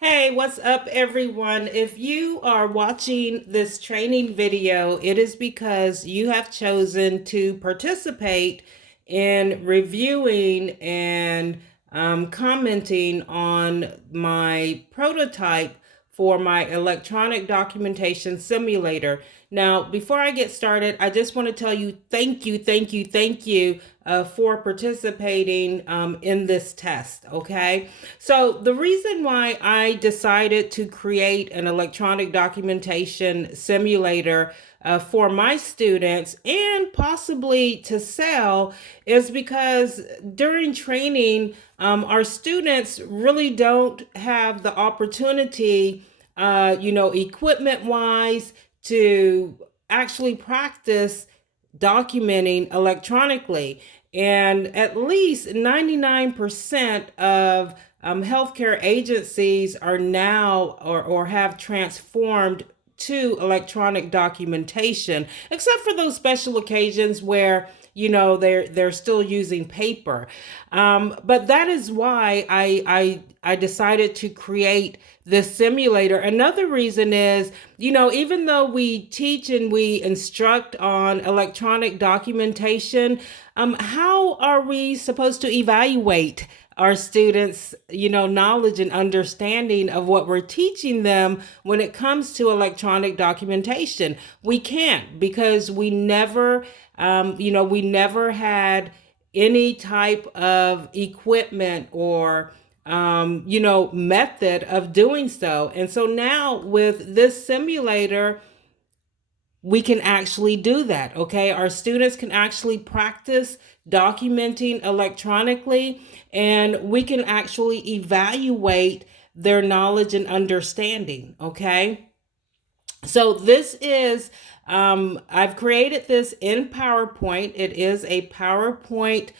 Hey, what's up, everyone? If you are watching this training video, it is because you have chosen to participate in reviewing and commenting on my prototype for my electronic documentation simulator. Now, before I get started, I just want to tell you thank you for participating in this test, okay? So the reason why I decided to create an electronic documentation simulator for my students and possibly to sell is because during training, our students really don't have the opportunity, equipment wise, to actually practice documenting electronically. And at least 99% of healthcare agencies are now or have transformed to electronic documentation, except for those special occasions where they're still using paper. But that is why I decided to create this simulator. Another reason is, even though we teach and we instruct on electronic documentation, how are we supposed to evaluate our students, knowledge and understanding of what we're teaching them when it comes to electronic documentation? We can't, because we never had any type of equipment or method of doing so. And so now with this simulator, we can actually do that. Okay. Our students can actually practice documenting electronically, and we can actually evaluate their knowledge and understanding. Okay. So this is, I've created this in PowerPoint. It is a PowerPoint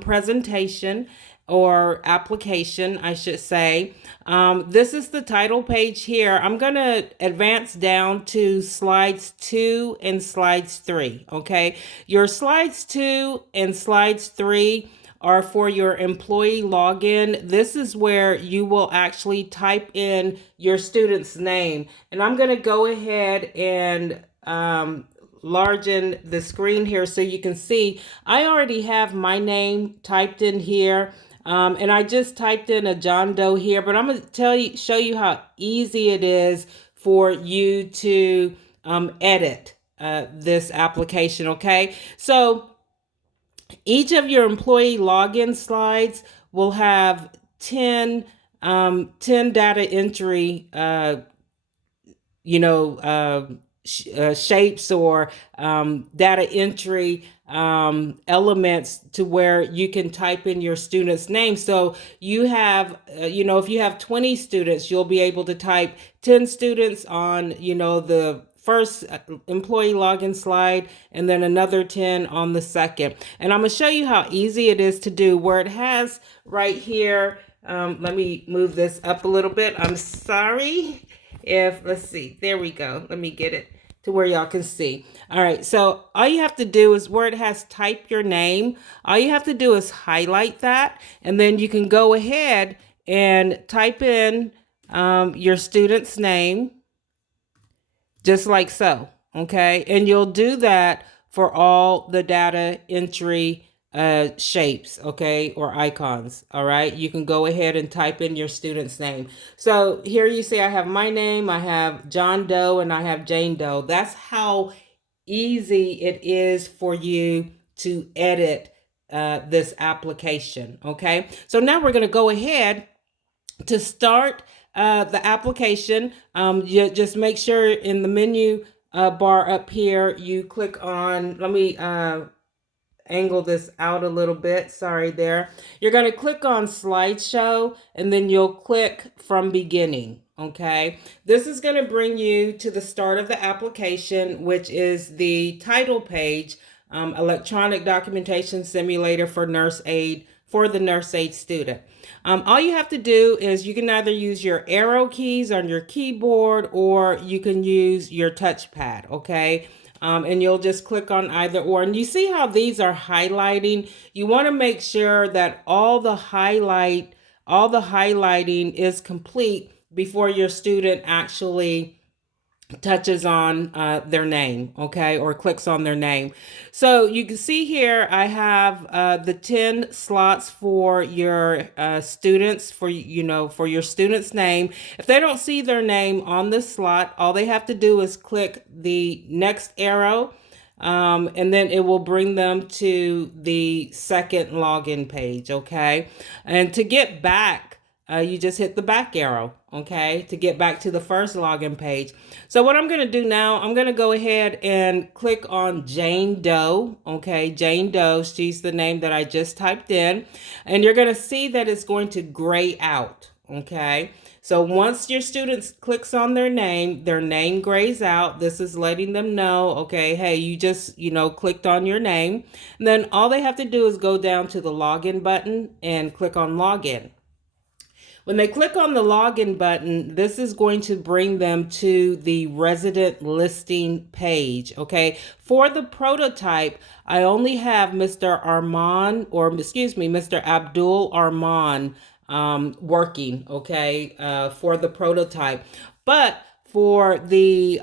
presentation or application, I should say. This is the title page here. I'm going to advance down to slides 2 and slides 3. Okay. Your slides 2 and slides 3 are for your employee login. This is where you will actually type in your student's name. And I'm going to go ahead and largen the screen here so you can see I already have my name typed in here. And I just typed in a John Doe here, but I'm going to show you how easy it is for you to edit this application. Okay. So each of your employee login slides will have 10 data entry, shapes or data entry elements to where you can type in your student's name. So you have, if you have 20 students, you'll be able to type 10 students on, the first employee login slide, and then another 10 on the second. And I'm going to show you how easy it is to do, where it has right here. Let me move this up a little bit. I'm sorry. Let's see, there we go. Let me get it to where y'all can see. All right, so all you have to do is where it has type your name, all you have to do is highlight that, and then you can go ahead and type in your student's name, just like so, okay? And you'll do that for all the data entry shapes, okay, or icons. All right, you can go ahead and type in your student's name. So here you see I have my name, I have John Doe, and I have Jane Doe. That's how easy it is for you to edit this application. Okay, so now we're going to go ahead to start the application. You just make sure in the menu bar up here, you click on, let me angle this out a little bit. Sorry there. You're going to click on slideshow, and then you'll click from beginning. Okay. This is going to bring you to the start of the application, which is the title page, electronic documentation simulator for nurse aid, for the nurse aid student. All you have to do is you can either use your arrow keys on your keyboard, or you can use your touchpad. Okay. And you'll just click on either or. And you see how these are highlighting? You want to make sure that all the highlighting is complete before your student actually touches on their name, okay, or clicks on their name. So you can see here I have the 10 slots for your students, for for your student's name. If they don't see their name on this slot, all they have to do is click the next arrow, and then it will bring them to the second login page, okay? And to get back, you just hit the back arrow, okay, to get back to the first login page. So what I'm going to do now, I'm going to go ahead and click on Jane Doe, okay, Jane Doe, she's the name that I just typed in, and you're going to see that it's going to gray out, okay? So once your student clicks on their name grays out. This is letting them know, okay, hey, you just, clicked on your name. And then all they have to do is go down to the login button and click on login. When they click on the login button, this is going to bring them to the resident listing page, okay? For the prototype, I only have Mr. Armand, or excuse me, Mr. Abdul Armand working, okay, for the prototype. But for the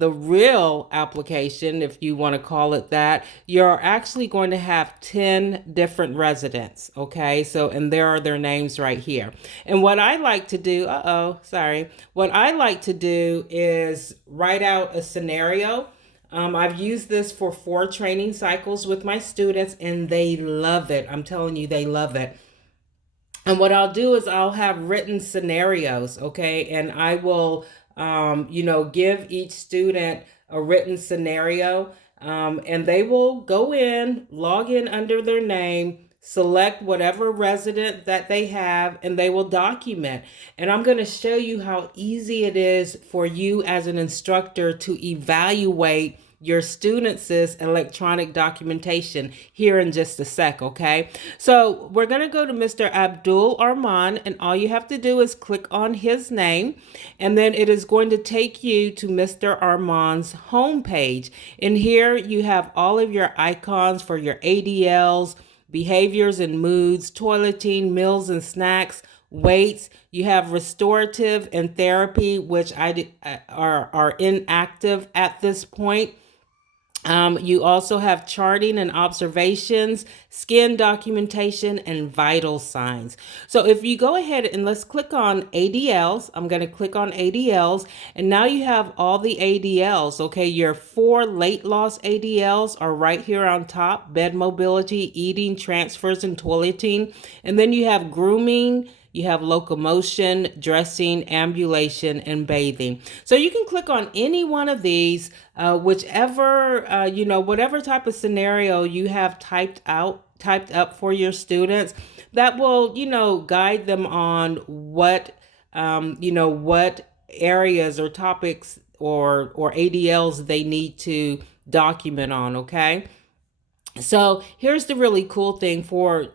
real application, if you want to call it that, you're actually going to have 10 different residents, okay? So, and there are their names right here. And what I like to do, what I like to do is write out a scenario. I've used this for 4 training cycles with my students, and they love it. I'm telling you, they love it. And what I'll do is I'll have written scenarios, okay? And I will, give each student a written scenario, and they will go in, log in under their name, select whatever resident that they have, and they will document. And I'm going to show you how easy it is for you as an instructor to evaluate your students' electronic documentation here in just a sec, okay? So we're going to go to Mr. Abdul Armand, and all you have to do is click on his name, and then it is going to take you to Mr. Armand's home page. And here you have all of your icons for your ADLs, behaviors and moods, toileting, meals and snacks, weights. You have restorative and therapy, which are inactive at this point. You also have charting and observations, skin documentation, and vital signs. So if you go ahead and let's click on ADLs, I'm going to click on ADLs, and now you have all the ADLs, okay? Your 4 late loss ADLs are right here on top: bed mobility, eating, transfers, and toileting. And then you have grooming, you have locomotion, dressing, ambulation, and bathing. So you can click on any one of these, whichever, whatever type of scenario you have typed up for your students, that will, guide them on what, what areas or topics or ADLs they need to document on, okay? So here's the really cool thing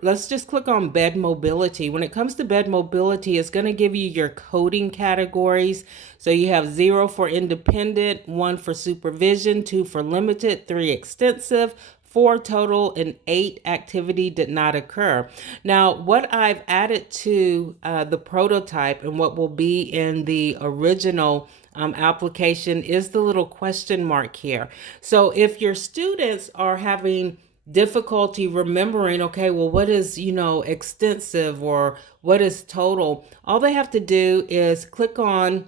let's just click on bed mobility. When it comes to bed mobility, it's going to give you your coding categories. So you have 0 for independent, 1 for supervision, 2 for limited, 3 extensive, 4 total, and 8 activity did not occur. Now, what I've added to the prototype and what will be in the original application is the little question mark here. So if your students are having difficulty remembering, okay, well, what is, extensive or what is total, all they have to do is click on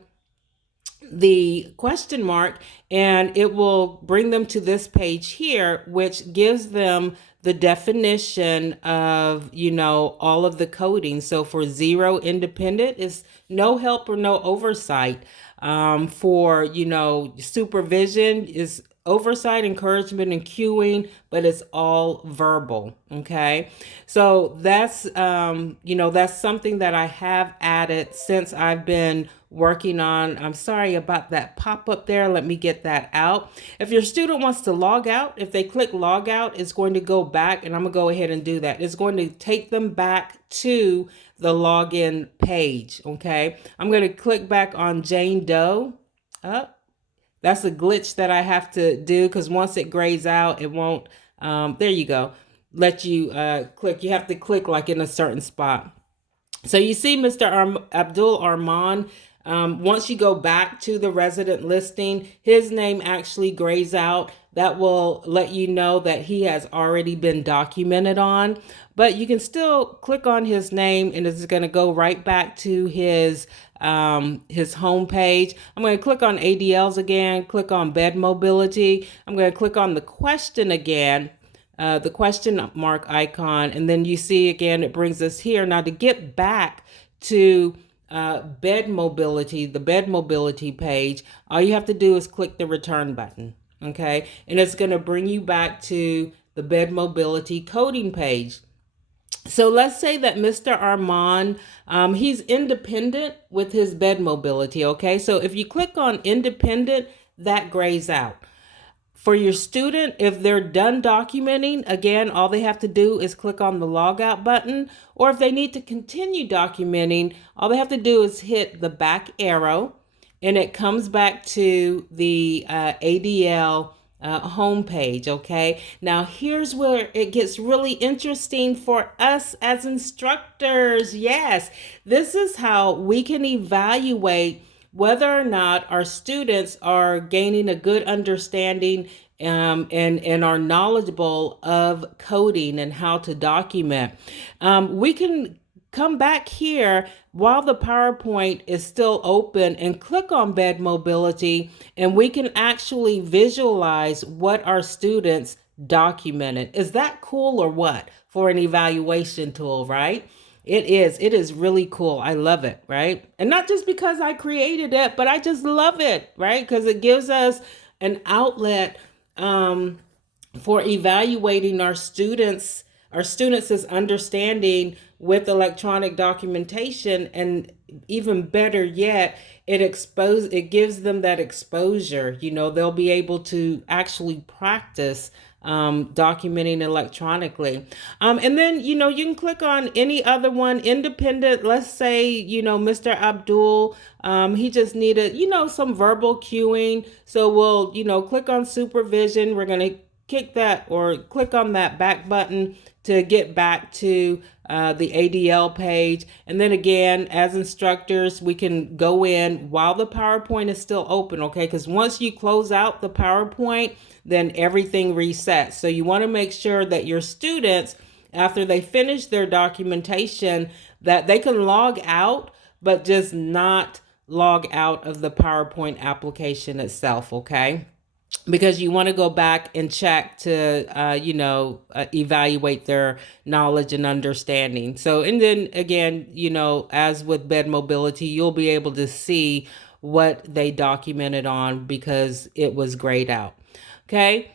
the question mark, and it will bring them to this page here, which gives them the definition of, all of the coding. So for 0 independent is no help or no oversight. For, supervision is oversight, encouragement, and cueing, but it's all verbal. Okay. So that's, that's something that I have added since I've been working on. I'm sorry about that pop up there. Let me get that out. If your student wants to log out, if they click log out, it's going to go back, and I'm gonna go ahead and do that. It's going to take them back to the login page. Okay. I'm going to click back on Jane Doe. That's a glitch that I have to do, because once it grays out, it won't, there you go, let you click. You have to click like in a certain spot. So you see Mr. Abdul Armand Once you go back to the resident listing, his name actually grays out. That will let you know that he has already been documented on. But you can still click on his name, and it's going to go right back to his home page. I'm going to click on ADLs again, click on bed mobility. I'm going to click on the question again, the question mark icon, and then you see again it brings us here. Now to get back to bed mobility, the bed mobility page, all you have to do is click the return button, okay? And it's going to bring you back to the bed mobility coding page. So let's say that Mr. Armand, he's independent with his bed mobility, okay? So if you click on independent, that grays out. For your student, if they're done documenting, again, all they have to do is click on the logout button. Or if they need to continue documenting, all they have to do is hit the back arrow, and it comes back to the ADL homepage, okay? Now, here's where it gets really interesting for us as instructors. Yes, this is how we can evaluate whether or not our students are gaining a good understanding and are knowledgeable of coding and how to document. We can come back here while the PowerPoint is still open and click on bed mobility, and we can actually visualize what our students documented. Is that cool or what for an evaluation tool, right? It is. It is really cool. I love it, right? And not just because I created it, but I just love it, right? Because it gives us an outlet for evaluating our students' understanding with electronic documentation, and even better yet, it gives them that exposure. They'll be able to actually practice documenting electronically. And then, you can click on any other one, independent. Let's say, Mr. Abdul, he just needed, some verbal cueing. So we'll, click on supervision. We're going to click on that back button to get back to the ADL page. And then again, as instructors, we can go in while the PowerPoint is still open, okay? Because once you close out the PowerPoint, then everything resets. So you want to make sure that your students, after they finish their documentation, that they can log out, but just not log out of the PowerPoint application itself, okay? Because you want to go back and check to, evaluate their knowledge and understanding. So, and then again, as with bed mobility, you'll be able to see what they documented on because it was grayed out. Okay.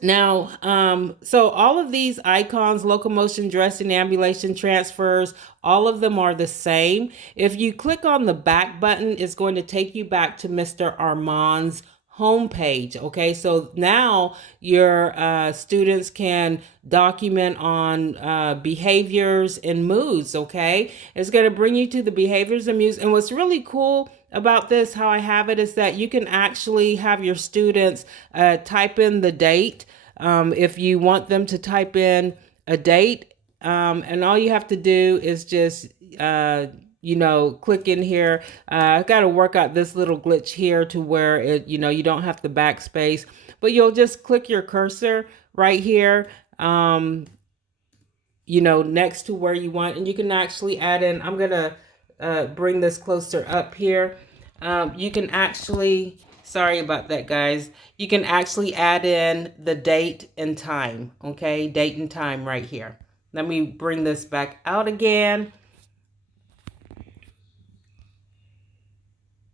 Now, so all of these icons, locomotion, dressing, ambulation, transfers, all of them are the same. If you click on the back button, it's going to take you back to Mr. Armand's homepage. Okay, so now your students can document on behaviors and moods. Okay, it's going to bring you to the behaviors and moods. And what's really cool about this, how I have it, is that you can actually have your students type in the date if you want them to type in a date, and all you have to do is just click in here. I got to work out this little glitch here to where it, you don't have to backspace, but you'll just click your cursor right here, next to where you want, and you can actually add in, I'm going to bring this closer up here. You can actually, sorry about that, guys. You can actually add in the date and time. Okay, date and time right here. Let me bring this back out again.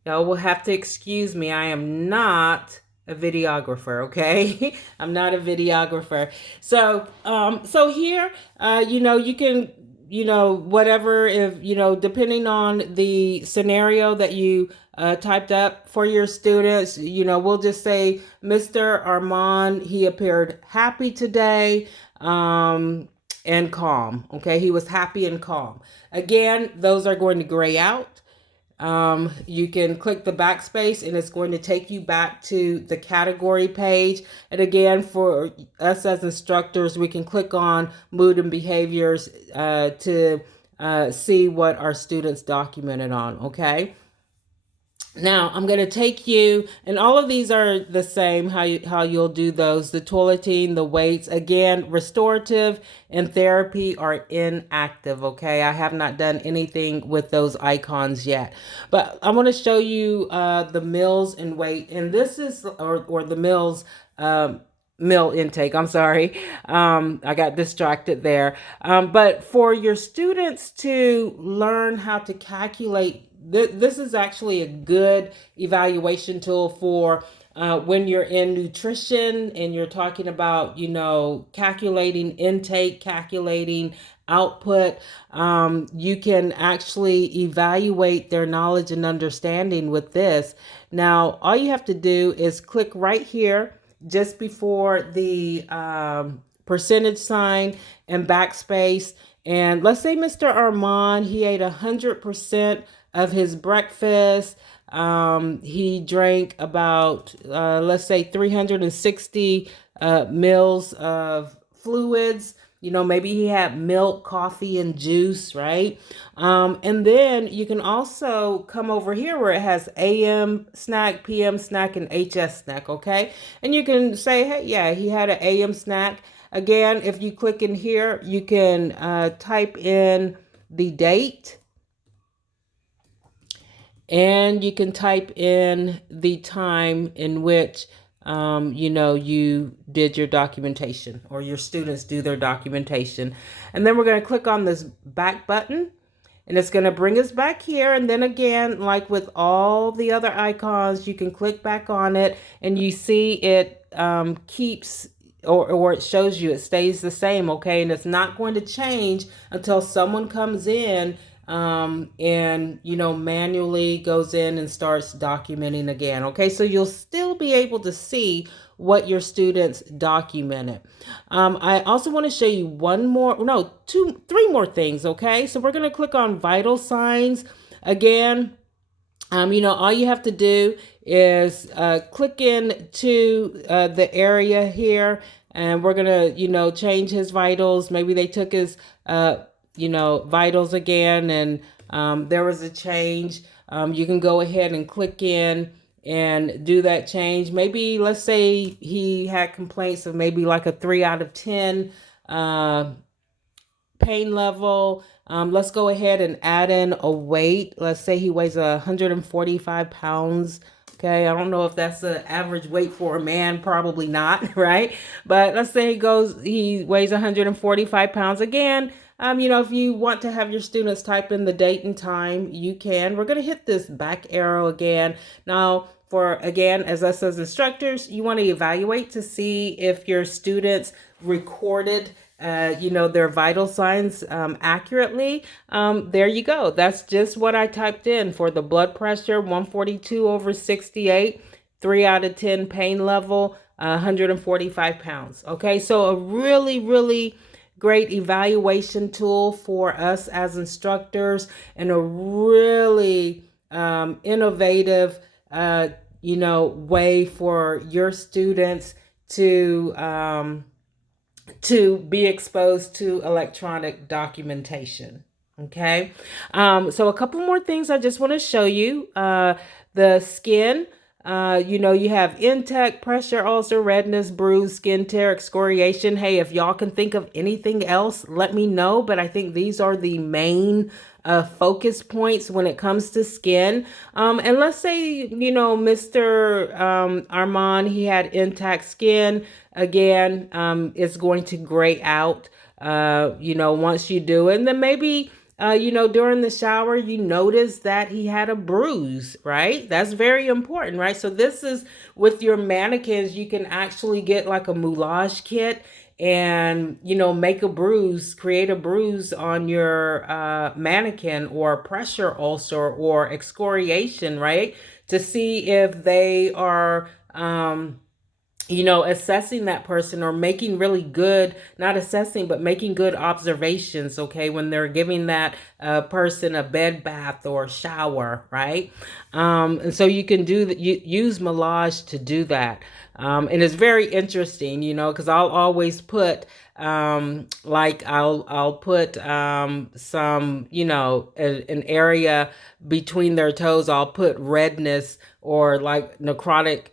Y'all will have to excuse me. I am not a videographer, okay? I'm not a videographer. So, so here, you can, whatever, if, depending on the scenario that you typed up for your students, we'll just say, Mr. Armand, he appeared happy today, and calm, okay? He was happy and calm. Again, those are going to gray out. You can click the backspace and it's going to take you back to the category page. And again, for us as instructors, we can click on mood and behaviors to see what our students documented on, okay? Now I'm going to take you, and all of these are the same, how you'll do those. The toileting, the weights, again, restorative and therapy are inactive, okay? I have not done anything with those icons yet. But I want to show you the meals and weight, and this is, or the meals, meal intake. I'm sorry. I got distracted there. But for your students to learn how to calculate, this is actually a good evaluation tool for when you're in nutrition and you're talking about, calculating intake, calculating output. You can actually evaluate their knowledge and understanding with this. Now, all you have to do is click right here just before the percentage sign and backspace. And let's say Mr. Armand, he ate 100% of his breakfast. He drank about, let's say, 360 mils of fluids. Maybe he had milk, coffee, and juice, right? And then you can also come over here where it has AM snack, PM snack, and HS snack, okay? And you can say, hey, yeah, he had an AM snack. Again, if you click in here, you can type in the date, and you can type in the time in which you did your documentation, or your students do their documentation. And then we're going to click on this back button, and it's going to bring us back here. And then again, like with all the other icons, you can click back on it, and you see it keeps, or it shows you it stays the same, okay? And it's not going to change until someone comes in and manually goes in and starts documenting again, okay? So you'll still be able to see what your students documented. I also want to show you three more things, okay? So we're going to click on vital signs again. All you have to do is click into the area here, and we're gonna, change his vitals. Maybe they took his, vitals again, and there was a change. You can go ahead and click in and do that change. Maybe let's say he had complaints of maybe like a 3 out of 10 pain level. Let's go ahead and add in a weight. Let's say he weighs 145 pounds. Okay, I don't know if that's the average weight for a man, probably not, right? But let's say he weighs 145 pounds again. If you want to have your students type in the date and time, you can. We're going to hit this back arrow again. Now, as us as instructors, you want to evaluate to see if your students recorded their vital signs accurately. There you go. That's just what I typed in for the blood pressure, 142/68, 3 out of 10 pain level, 145 pounds. Okay, so a really, really great evaluation tool for us as instructors, and a really innovative, way for your students to be exposed to electronic documentation. Okay. So a couple more things I just want to show you. The skin, you have intake, pressure ulcer, redness, bruise, skin tear, excoriation. Hey, if y'all can think of anything else, let me know. But I think these are the main focus points when it comes to skin. And let's say, Mr. Armand, he had intact skin. Again, it's going to gray out, once you do it. And then maybe, during the shower, you notice that he had a bruise, right? That's very important, right? So this is with your mannequins, you can actually get like a moulage kit and, create a bruise on your mannequin, or pressure ulcer or excoriation, right? To see if they are, assessing that person or making really good, not assessing, but making good observations, okay, when they're giving that person a bed bath or shower, right? And so you can use Millage to do that. And it's very interesting, because I'll always put like I'll put some, an area between their toes. I'll put redness or like necrotic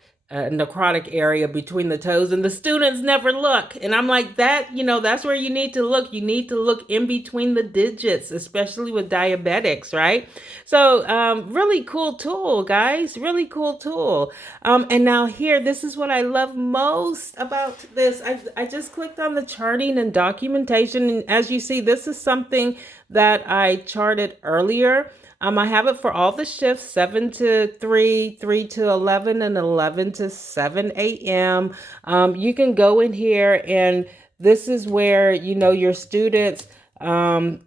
area between the toes, and the students never look, and I'm like, that's where you need to look. You need to look in between the digits, especially with diabetics, right? So really cool tool, guys, really cool tool. And now here, this is what I love most about this. I just clicked on the charting and documentation, and as you see, this is something that I charted earlier. I have it for all the shifts, 7 to 3, 3 to 11, and 11 to 7 a.m. You can go in here, and this is where, your students can,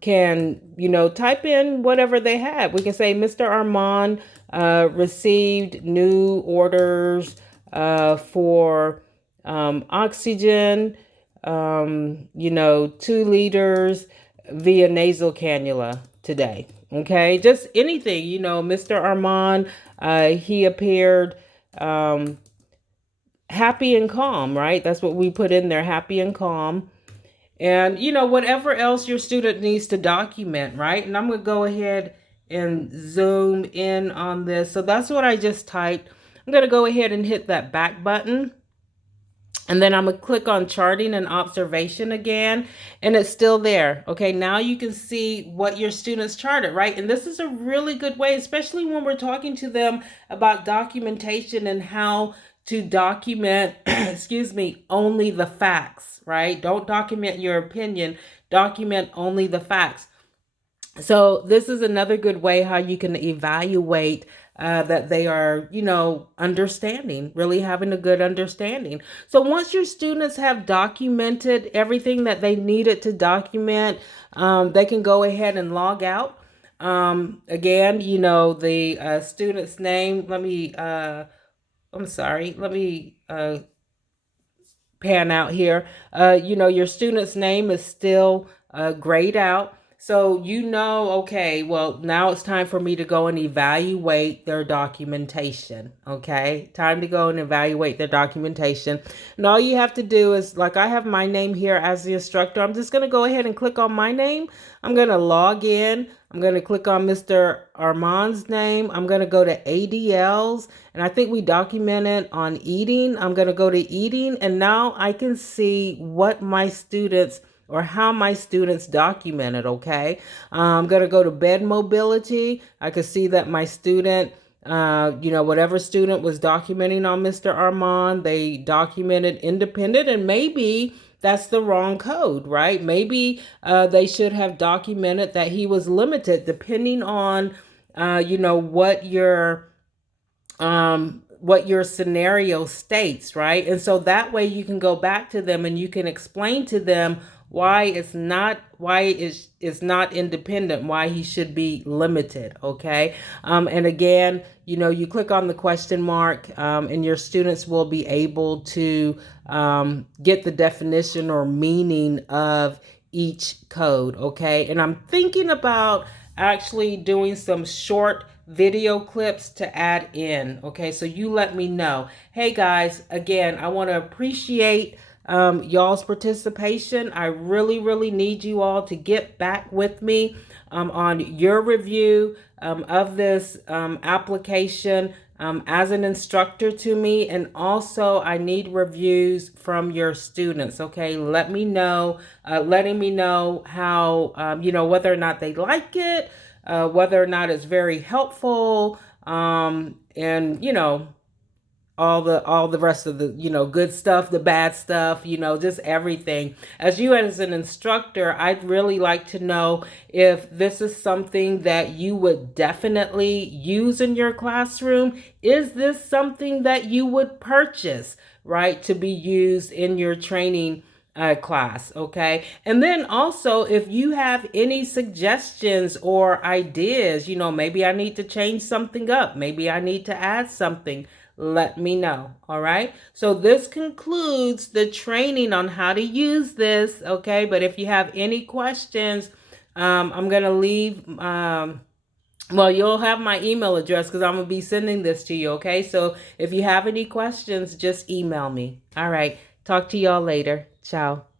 type in whatever they have. We can say Mr. Armand received new orders for oxygen, 2 liters via nasal cannula today. Okay, just anything, Mr. Armand, he appeared happy and calm, right? That's what we put in there, happy and calm. And, whatever else your student needs to document, right? And I'm going to go ahead and zoom in on this. So that's what I just typed. I'm going to go ahead and hit that back button. And then I'm going to click on charting and observation again, and it's still there. Okay, now you can see what your students charted, right? And this is a really good way, especially when we're talking to them about documentation and how to document, excuse me, only the facts, right? Don't document your opinion, document only the facts. So this is another good way how you can evaluate that they are, understanding, really having a good understanding. So once your students have documented everything that they needed to document, they can go ahead and log out. Again, the student's name, I'm sorry, let me pan out here. Your student's name is still grayed out. So, okay, well, now it's time for me to go and evaluate their documentation. Okay, time to go and evaluate their documentation. And all you have to do is, like, I have my name here as the instructor. I'm just going to go ahead and click on my name. I'm going to log in. I'm going to click on Mr. Armand's name. I'm going to go to ADLs, and I think we documented on eating. I'm going to go to eating, and now I can see what my students or how my students documented, okay? I'm going to go to bed mobility. I can see that my student, whatever student was documenting on Mr. Armand, they documented independent, and maybe that's the wrong code, right? Maybe they should have documented that he was limited, depending on, what your scenario states, right? And so that way you can go back to them and you can explain to them why it's not independent, why he should be limited, okay? And again, you click on the question mark, and your students will be able to get the definition or meaning of each code, okay? And I'm thinking about actually doing some short video clips to add in, okay? So you let me know. Hey guys, again, I want to appreciate y'all's participation. I really, really need you all to get back with me on your review of this application as an instructor to me. And also I need reviews from your students, okay? Let me know, letting me know how, whether or not they like it, whether or not it's very helpful, and, all the rest of the good stuff, the bad stuff, just everything. As an instructor, I'd really like to know if this is something that you would definitely use in your classroom. Is this something that you would purchase, right, to be used in your training class, okay? And then also, if you have any suggestions or ideas, maybe I need to change something up, maybe I need to add something, let me know. All right. So this concludes the training on how to use this. Okay. But if you have any questions, I'm going to leave, well, you'll have my email address because I'm going to be sending this to you. Okay. So if you have any questions, just email me. All right. Talk to y'all later. Ciao.